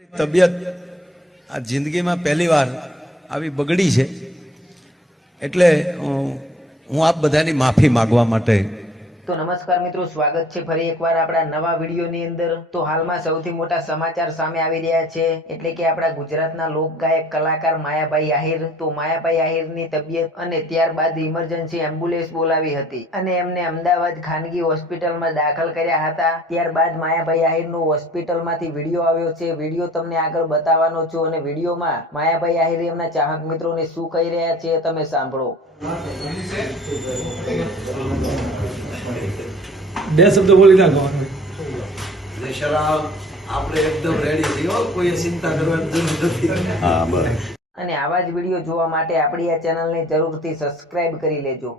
તબિયત આ જિંદગીમાં પહેલી વાર આવી બગડી છે. એટલે હું આપ બધાની માફી માગવા માટે તો નમસ્કાર મિત્રો, સ્વાગત છે ફરી એકવાર આપણા નવા વિડીયોની અંદર. તો હાલમાં સૌથી મોટા સમાચાર સામે આવી રહ્યા છે, એટલે કે આપણા ગુજરાતના લોકગાયક કલાકાર માયાભાઈ આહિર. તો માયાભાઈ આહિરની તબિયત અને ત્યારબાદ ઇમરજન્સી એમ્બ્યુલન્સ બોલાવી હતી અને એમને અમદાવાદ ખાનગી હોસ્પિટલમાં દાખલ કર્યા હતા. ત્યારબાદ માયાભાઈ આહિરનો હોસ્પિટલમાંથી વીડિયો આવ્યો છે. વીડિયો તમને આગળ બતાવવાનો છું અને વિડીયોમાં માયાભાઈ આહિર એમના ચાહક મિત્રોને શું કહી રહ્યા છે તમે સાંભળો. બે શબ્દ બોલી એટલે શરાબ આપણે એકદમ રેડી છીએ કોઈ ચિંતા કરવાની જરૂર નથી અને આવા જ વીડિયો જોવા માટે આપણી આ ચેનલને જરૂરથી સબસ્ક્રાઇબ કરી લેજો.